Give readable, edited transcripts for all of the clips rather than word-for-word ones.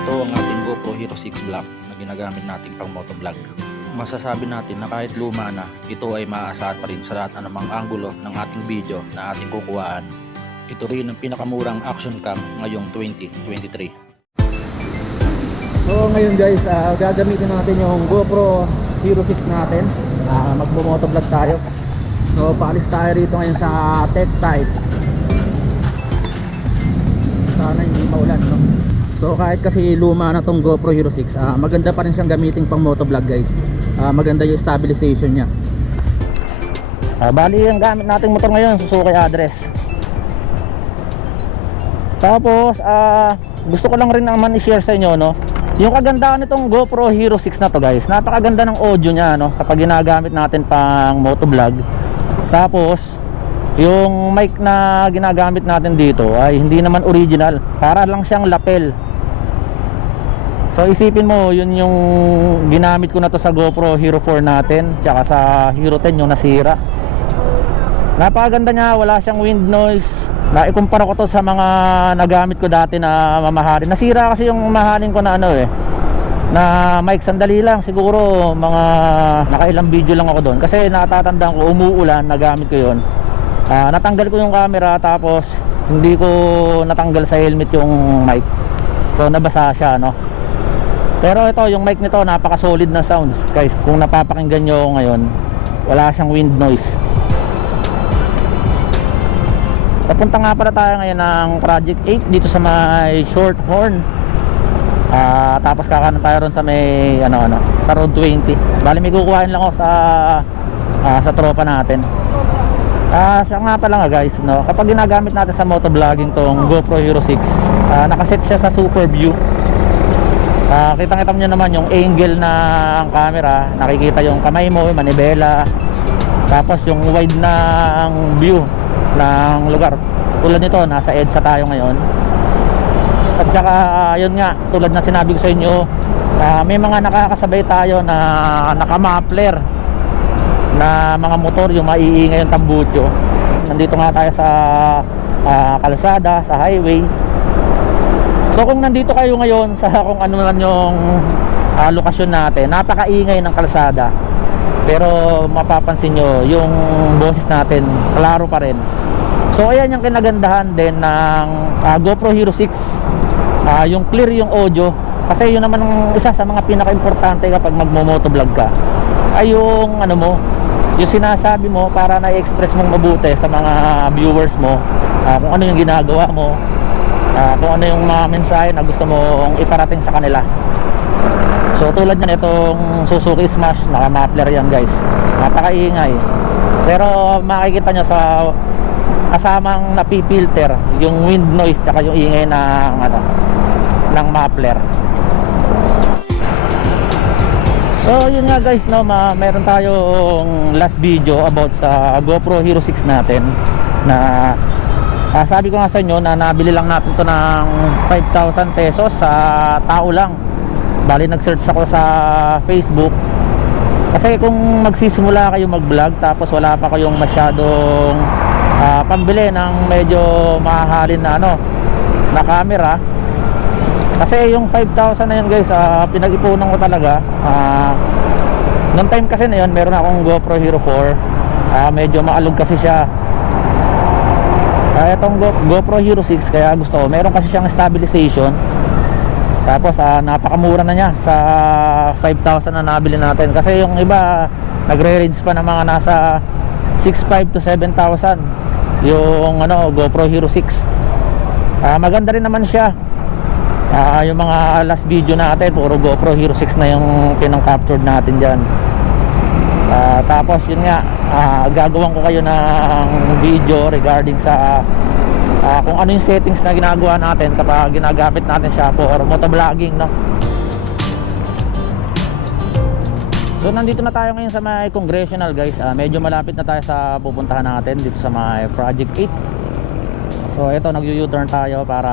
Ito ang ating GoPro Hero 6 Black na ginagamit natin pang motovlog. Masasabi natin na kahit luma na, ito ay maaasahan pa rin sa lahat anumang anggulo ng ating video na ating kukuhaan. Ito rin ang pinakamurang action cam ngayong 2023. So ngayon guys, gagamitin natin yung GoPro Hero 6 natin. Magmo-motovlog tayo. So paalis tayo rito ngayon sa Tektite. Sana hindi maulan, no? So kahit kasi luma na tong GoPro Hero 6, maganda pa rin siyang gamitin pang motovlog guys. Maganda yung stabilization niya. Bali yung gamit nating motor ngayon, Suzuki Address. Tapos gusto ko lang rin naman i-share sa inyo, no, yung kagandahan nitong GoPro Hero 6 na to guys. Napakaganda ng audio niya, no, kapag ginagamit natin pang motovlog. Tapos yung mic na ginagamit natin dito ay hindi naman original, para lang siyang lapel. So isipin mo, yun yung ginamit ko na to sa GoPro Hero 4 natin, tsaka sa Hero 10 yung nasira. Napakaganda niya, wala siyang wind noise. Naikumpara ko to sa mga nagamit ko dati na mamahalin. Nasira kasi yung mamahalin ko na na mic. Sandali lang, siguro mga nakailang video lang ako doon, kasi natatandaan ko umuulan, nagamit ko yun. Natanggal ko yung camera, tapos hindi ko natanggal sa helmet yung mic, so nabasa siya, no. Pero ito, yung mic nito, napaka solid na sounds guys. Kung napapakinggan nyo ngayon, wala siyang wind noise. Papunta nga pala tayo ngayon ng Project 8 dito sa may Shorthorn. Tapos kakanan tayo ron sa may sa Road 20. Bali may kukuhain lang ako sa tropa natin. Siya nga pala nga guys, no, kapag ginagamit natin sa motovlogging tong GoPro Hero 6, nakaset siya sa Super View. Kitang-kita nyo naman yung angle ng camera, nakikita yung kamay mo, yung manibela, tapos yung wide ng view ng lugar. Tulad nito, nasa EDSA tayo ngayon. At saka yun nga, tulad na sinabi ko sa inyo, may mga nakakasabay tayo na naka-muffler na mga motor, yung maiingay yung tambutso. Nandito nga tayo sa kalsada, sa highway. So kung nandito kayo ngayon sa kung ano man yung lokasyon natin, napakaingay ng kalsada, pero mapapansin nyo yung boses natin klaro pa rin. So ayan yung kinagandahan din ng GoPro Hero 6, yung clear yung audio. Kasi yun naman ang isa sa mga pinaka-importante kapag magmo-motovlog ka, ay yung yung sinasabi mo, para na-express mong mabuti sa mga viewers mo, kung ano yung ginagawa mo, kung ano yung mga mensahe na gusto mong iparating sa kanila. So tulad yan, itong Suzuki Smash, naka-muffler yan guys, napakaingay. Pero makikita nyo sa kasamang napipilter yung wind noise tsaka yung ingay ng muffler. So yun nga guys, no, meron tayong last video about sa GoPro Hero 6 natin na sabi ko nga sa inyo na nabili lang natin to ng 5,000 pesos sa tao lang. Bali nag-search ako sa Facebook, kasi kung magsisimula kayo mag-vlog tapos wala pa kayong masyadong pambili ng medyo mahahalin na na camera, kasi yung 5,000 na yun guys, pinag-ipunan ko talaga. Noong time kasi na yun, meron akong GoPro Hero 4, medyo maalog kasi siya. Itong GoPro Hero 6, kaya gusto ko, meron kasi siyang stabilization. Tapos napakamura na niya sa 5,000 na nabili natin. Kasi yung iba nagre-range pa ng mga nasa 6,500 to 7,000 yung GoPro Hero 6. Maganda rin naman siya. Yung mga last video natin, puro GoPro Hero 6 na yung pinang-captured natin dyan. Tapos yun nga, gagawin ko kayo ng video regarding sa kung ano yung settings na ginagawa natin kapag ginagamit natin siya for motovlogging, no? So nandito na tayo ngayon sa may Congressional guys. Medyo malapit na tayo sa pupuntahan natin dito sa may Project 8. So ito, nag-U-turn tayo para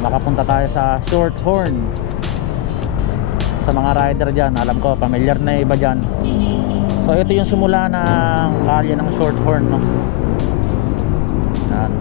makapunta tayo sa Shorthorn. Sa mga rider dyan, alam ko familiar na iba dyan. So ito yung simula ng kalye ng Shorthorn, no?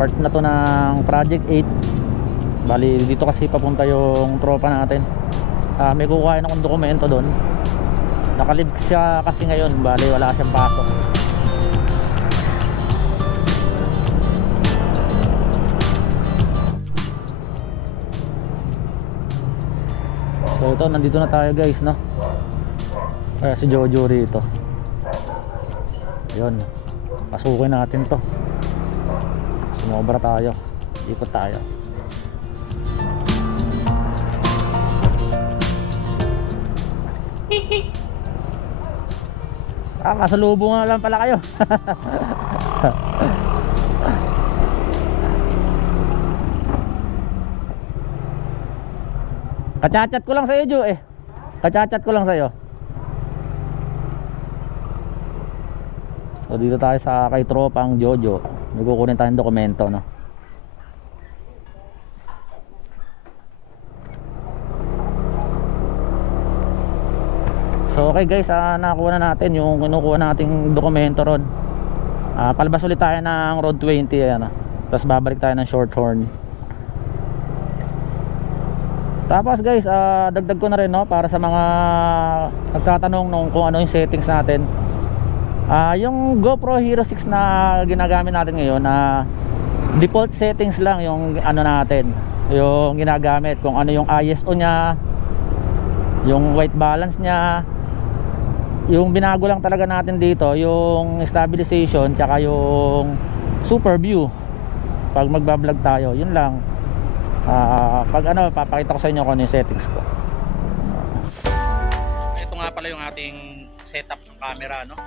Part na to ng Project 8. Bali dito kasi papunta yung tropa natin. May kukuhain akong dokumento doon. Nakalib siya kasi ngayon, bali wala siyang pasok. So ito, nandito na tayo guys, no? Kaya si Jojo rito. Yun, pasukin natin to. Sumobra tayo, ikot tayo. Kasalubong nga lang pala kayo. Kachat ko lang sa'yo, Jo eh. Kachat ko lang sa'yo. So dito tayo sa kay tropang Jojo. May kukunin tayong dokumento, no? So okay guys, nakuha na natin yung kinukuha nating dokumento ron. Palabas ulit tayo ng Road 20, ayan, tapos babalik tayo ng Shorthorn. Tapos guys, dagdag ko na rin, no, para sa mga nagtatanong kung ano yung settings natin. Yung GoPro Hero 6 na ginagamit natin ngayon, default settings lang yung ano natin, yung ginagamit, kung ano yung ISO nya, yung white balance nya. Yung binago lang talaga natin dito, yung stabilization tsaka yung super view pag magbablog tayo, yun lang. Pag ano, papakita ko sa inyo kung ano yung settings ko. Ito nga pala yung ating setup ng camera, no?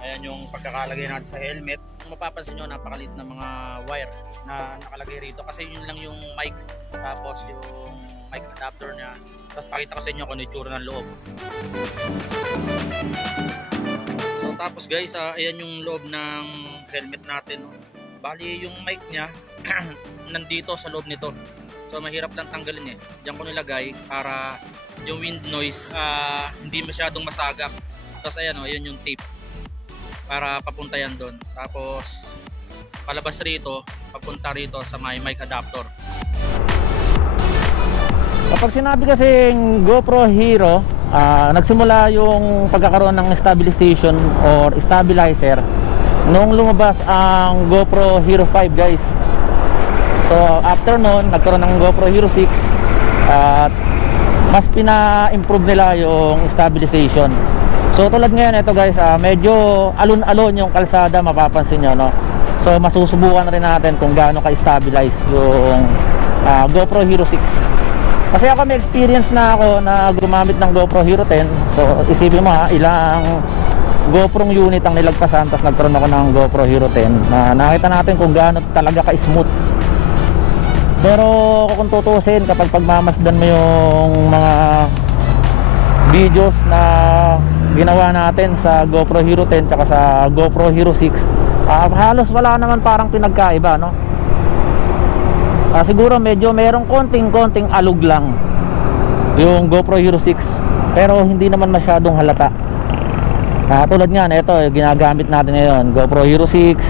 Ayan yung pagkakalagay natin sa helmet. Kung mapapansin nyo, napakalit na mga wire na nakalagay rito kasi yun lang yung mic, tapos yung mic adapter nya. Tapos pakita ko sa inyo kung ano yung tsura ng loob. So tapos guys, ayan yung loob ng helmet natin, no? Bali yung mic nya nandito sa loob nito. So mahirap lang tanggalin eh. Diyan ko nilagay para yung wind noise hindi masyadong masagap. Tapos ayan, ayan yung tape para papunta yan doon. Tapos palabas rito, papunta rito sa may mic adapter. Kapag sinabi kasing GoPro Hero, nagsimula yung pagkakaroon ng stabilization or stabilizer nung lumabas ang GoPro Hero 5 guys. So after nun, nagkaroon ng GoPro Hero 6 at mas pina-improve nila yung stabilization. So tulad ngayon ito guys, medyo alon-alon yung kalsada, mapapansin nyo, no? So masusubukan rin natin kung gaano ka-stabilize yung GoPro Hero 6. Kasi ako may experience na ako na gumamit ng GoPro Hero 10. So isipin mo ilang GoPro unit ang nilagpasan, tapos nagkaroon ako ng GoPro Hero 10 na nakita natin kung gaano talaga ka-smooth. Pero kung tutusin, kapag pagmamasdan mo yung mga videos na ginawa natin sa GoPro Hero 10 tsaka sa GoPro Hero 6, halos wala naman parang pinagkaiba, no? Siguro medyo merong konting alog lang yung GoPro Hero 6, pero hindi naman masyadong halata. Tulad nga ito, ginagamit natin ngayon, GoPro Hero 6.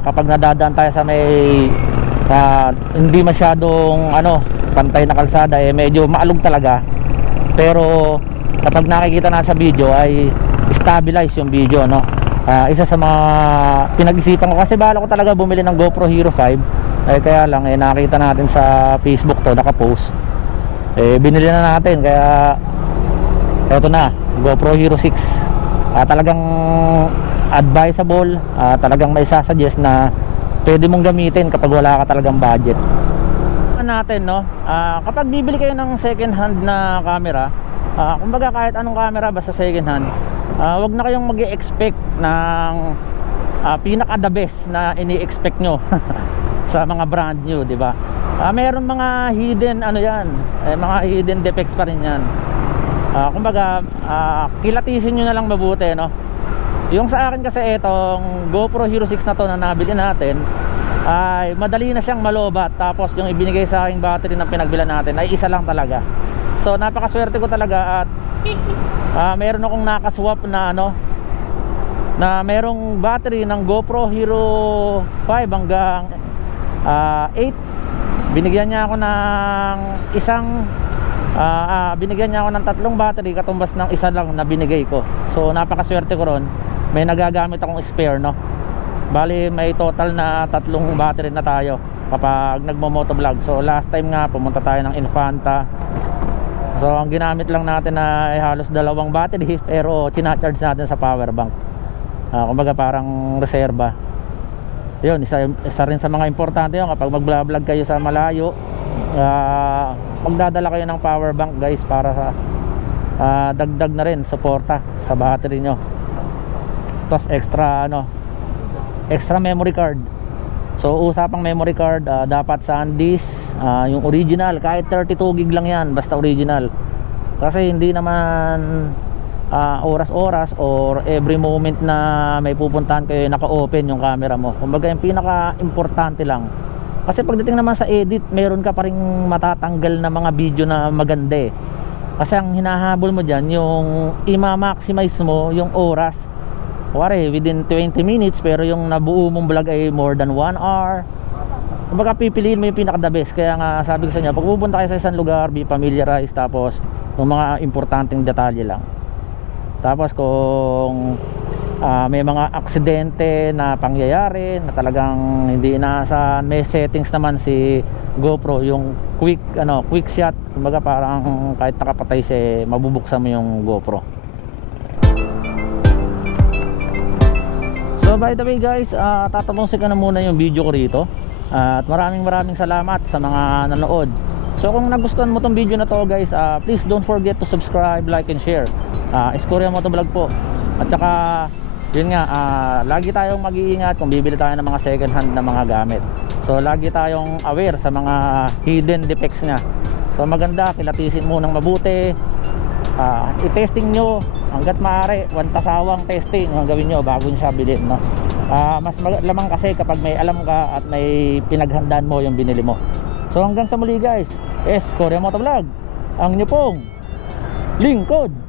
Kapag nadadaan tayo sa may hindi masyadong pantay na kalsada, medyo maalog talaga. Pero kapag nakikita na sa video ay stabilize yung video, no? Isa sa mga pinag-isipan ko, kasi bala ko talaga bumili ng GoPro Hero 5, kaya lang nakita natin sa Facebook to, nakapost, binili na natin. Kaya eto na, GoPro Hero 6. Talagang advisable, talagang may sasuggest na pwede mong gamitin kapag wala ka talagang budget. Natin, no? Kapag bibili kayo ng second hand na camera, kumbaga kahit anong camera basta second hand, wag na kayong mag-i-expect ng pinaka the best na ini-expect nyo sa mga brand new, di ba? Mayroon mga hidden mga hidden defects pa rin yan. Kumbaga kilatisin nyo na lang mabuti, no? Yung sa akin kasi itong GoPro Hero 6 na to na nabili natin, ay madali na siyang malobat. Tapos yung ibinigay sa aking battery na pinagbilan natin ay isa lang talaga. So napakaswerte ko talaga at meron akong nakaswap na na merong battery ng GoPro Hero 5 hanggang 8 Binigyan niya ako ng binigyan niya ako ng 3 battery katumbas ng isa lang na binigay ko. So napakaswerte ko ron, may nagagamit akong spare, no. Bali may total na 3 battery na tayo kapag nagmo-motovlog. So last time nga pumunta tayo ng Infanta. So ang ginamit lang natin na ay halos 2 battery pero charge natin sa power bank. Kumbaga parang reserba. Yun, isa rin sa mga importante yun kapag mag-vlog kayo sa malayo. Magdadala kayo ng power bank guys para sa dagdag na rin suporta sa battery nyo. Tapos extra memory card. So usapang memory card, dapat SanDisk, yung original, kahit 32 gig lang yan, basta original. Kasi hindi naman oras-oras or every moment na may pupuntahan kayo naka-open yung camera mo. Kumbaga yung pinaka-importante lang. Kasi pagdating naman sa edit, meron ka pa ring matatanggal na mga video na maganda eh. Kasi ang hinahabol mo dyan, yung i-maximize mo yung oras. Kuwari, within 20 minutes, pero yung nabuo mong vlog ay more than 1 hour. Kumbaga pipiliin mo yung pinaka-the best. Kaya nga sabi ko sa inyo, pag pupunta kayo sa isang lugar, be familiarized, tapos yung mga importanteng detalye lang. Tapos kung may mga aksidente na pangyayari na talagang hindi inaasahan, may settings naman si GoPro, yung quick shot. Kumbaga parang kahit nakapatay siya, mabubuksan mo yung GoPro. So by the way guys, tatapusin ko na muna yung video ko rito. At maraming salamat sa mga nanood. So kung nagustuhan mo tong video na to guys, please don't forget to subscribe, like and share. Escoria Motovlog po. At saka yun nga, lagi tayong mag-iingat kung bibili tayo ng mga second hand na mga gamit. So lagi tayong aware sa mga hidden defects nya. So maganda, kilatisin mo ng mabuti. I-testing nyo hanggat maaari, 1 tasawang testing ang gawin nyo bago nyo siya bilhin, no? Mas lamang kasi kapag may alam ka at may pinaghandaan mo yung binili mo. So hanggang sa muli guys, Escoria Motovlog, ang inyo pong lingkod.